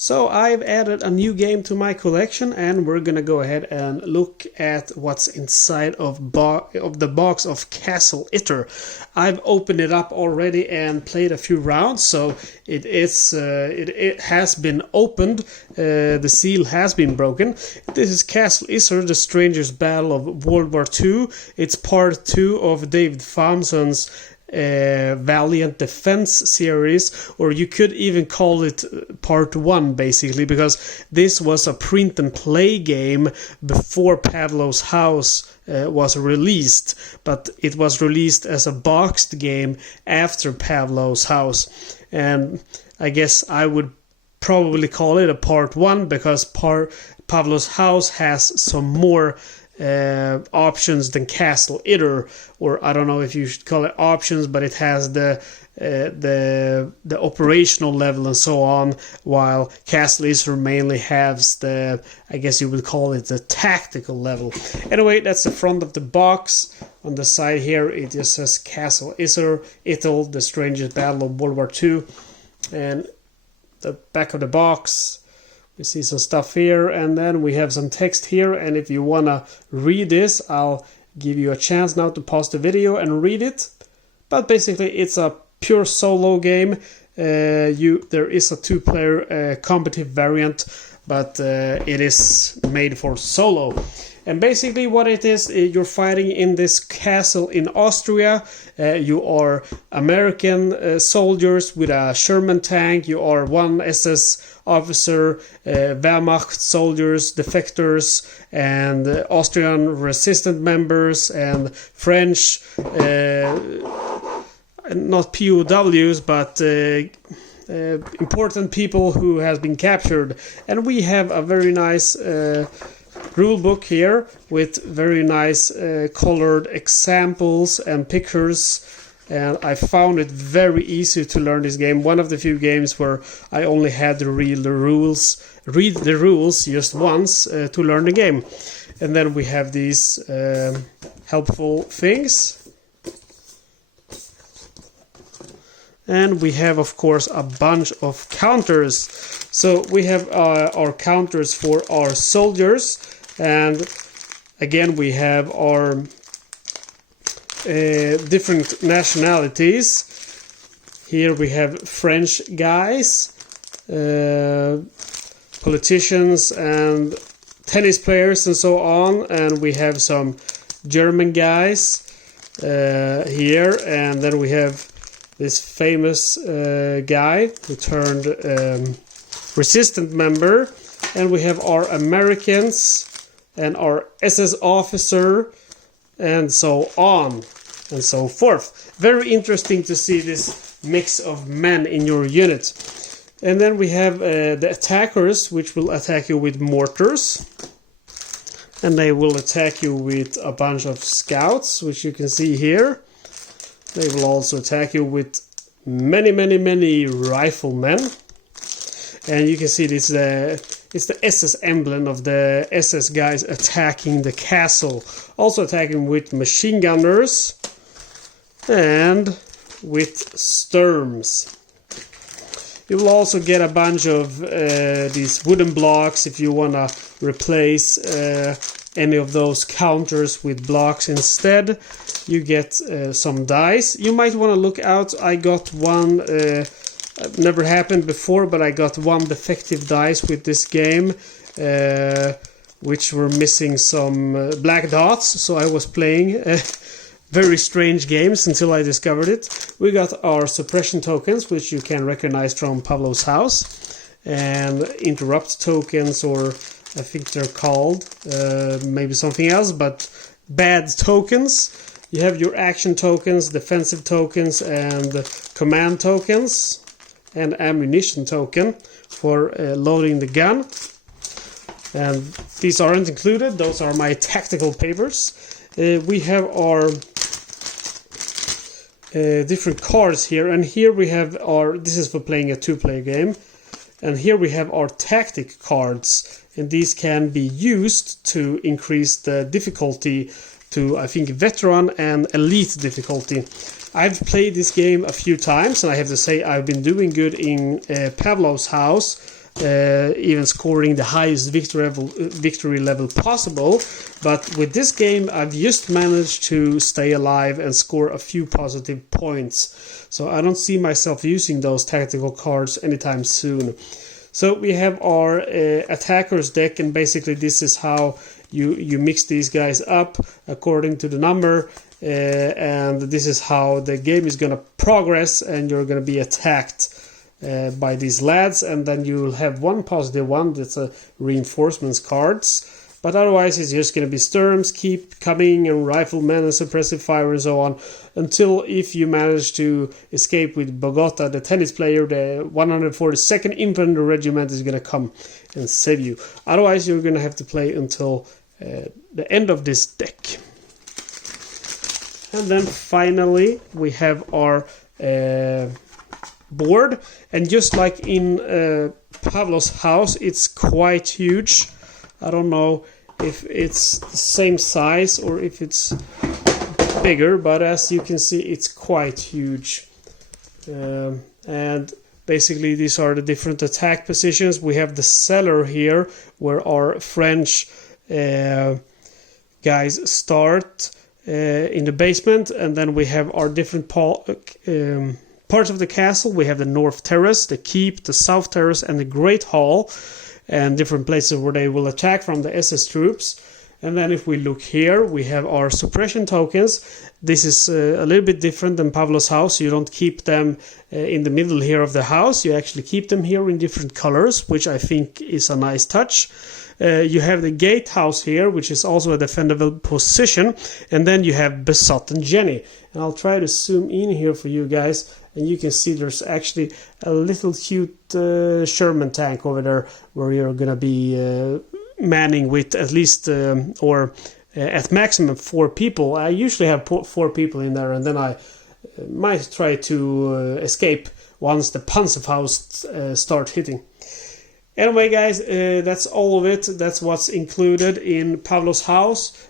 So I've added a new game to my collection, and we're gonna go ahead and look at what's inside of the box of Castle Itter. I've opened it up already and played a few rounds, so it has been opened. The seal has been broken. This is Castle Itter, The Stranger's Battle of World War II. It's part 2 of David Thompson's Valiant Defense series, or you could even call it part 1 basically, because this was a print and play game before Pavlov's House was released, but it was released as a boxed game after Pavlov's House, and I guess I would probably call it a part 1 because Pavlov's House has some more options than Castle Itter, or I don't know if you should call it options, but it has the operational level and so on, while Castle Itter mainly has the, I guess you would call it the tactical level. Anyway, that's the front of the box. On the side here it just says Castle Itter, The Stranger's Battle of World War II, and the back of the box we see some stuff here, and then we have some text here, and if you wanna read this, I'll give you a chance now to pause the video and read it. But basically it's a pure solo game. There is a 2-player competitive variant, but it is made for solo. And basically what it is, you're fighting in this castle in Austria. You are American soldiers with a Sherman tank. You are one SS officer, Wehrmacht soldiers, defectors, and Austrian resistant members, and French, not POWs, but important people who has been captured. And we have a very nice rule book here with very nice colored examples and pictures, and I found it very easy to learn this game. One of the few games where I only had to read the rules just once to learn the game. And then we have these helpful things. And we have, of course, a bunch of counters. So we have our counters for our soldiers, and again we have our different nationalities. Here we have French guys, politicians and tennis players and so on, and we have some German guys here, and then we have this famous guy who turned resistant member, and we have our Americans and our SS officer and so on and so forth. Very interesting to see this mix of men in your unit. And then we have the attackers, which will attack you with mortars, and they will attack you with a bunch of scouts, which you can see here. They will also attack you with many riflemen. And you can see this it's the SS emblem of the SS guys attacking the castle. Also attacking with machine gunners and with Sturms. You will also get a bunch of these wooden blocks if you want to replace any of those counters with blocks instead. You get some dice. You might want to look out. I got one, never happened before, but I got one defective dice with this game, which were missing some black dots, so I was playing very strange games until I discovered it. We got our suppression tokens, which you can recognize from Pavlov's House, and interrupt tokens, or I think they're called maybe something else, but bad tokens. You have your action tokens, defensive tokens, and command tokens, and ammunition token for loading the gun. And these aren't included, those are my tactical papers. We have our different cards here, and here we have our, this is for playing a 2-player game, and here we have our tactic cards, and these can be used to increase the difficulty to, I think, veteran and elite difficulty. I've played this game a few times, and I have to say I've been doing good in Pavlov's House. even scoring the highest victory level possible. But with this game, I've just managed to stay alive and score a few positive points. So I don't see myself using those tactical cards anytime soon. So we have our attackers deck, and basically this is how you mix these guys up according to the number, and this is how the game is going to progress, and you're going to be attacked by these lads, and then you will have one positive one, that's a reinforcements cards. But otherwise it's just going to be Sturms, Keep, Coming, and Riflemen, and Suppressive Fire, and so on, until if you manage to escape with Bogota, the tennis player, the 142nd Infantry Regiment is going to come and save you. Otherwise you're going to have to play until the end of this deck. And then finally we have our board, and just like in Pavlo's house, it's quite huge. I don't know if it's the same size or if it's bigger, but as you can see, it's quite huge. And basically these are the different attack positions. We have the cellar here, where our French guys start in the basement, and then we have our different parts of the castle. We have the North Terrace, the Keep, the South Terrace, and the Great Hall, and different places where they will attack from the SS troops. And then if we look here, we have our suppression tokens. This is a little bit different than Pavlo's house. You don't keep them in the middle here of the house. You actually keep them here in different colors, which I think is a nice touch. You have the gatehouse here, which is also a defendable position. And then you have Besotten Jenny. And I'll try to zoom in here for you guys. And you can see there's actually a little cute Sherman tank over there, where you're going to be manning with at least, or at maximum 4 people. I usually have 4 people in there, and then I might try to escape once the Panzerfaust start hitting. Anyway, guys, that's all of it. That's what's included in Pavlo's house.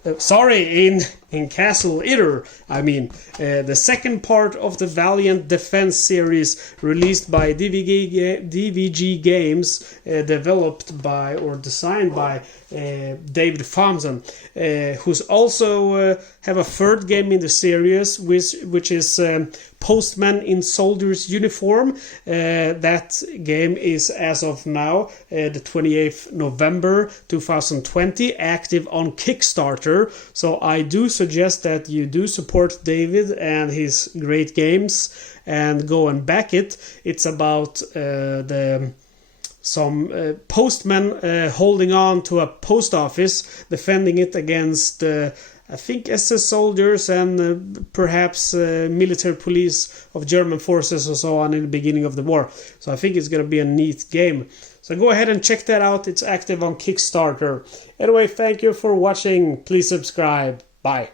In Castle Itter. I mean, the second part of the Valiant Defense series, released by DVG Games, developed by or designed by David Thompson, who's also have a third game in the series, which is Postman in Soldier's Uniform. That game is, as of now, the 28th November 2020, active on Kickstarter. So I do suggest that you do support David and his great games and go and back it. It's about some postmen holding on to a post office, defending it against I think SS soldiers and perhaps military police of German forces or so on in the beginning of the war. So I think it's going to be a neat game. So go ahead and check that out. It's active on Kickstarter. Anyway, thank you for watching. Please subscribe. Bye.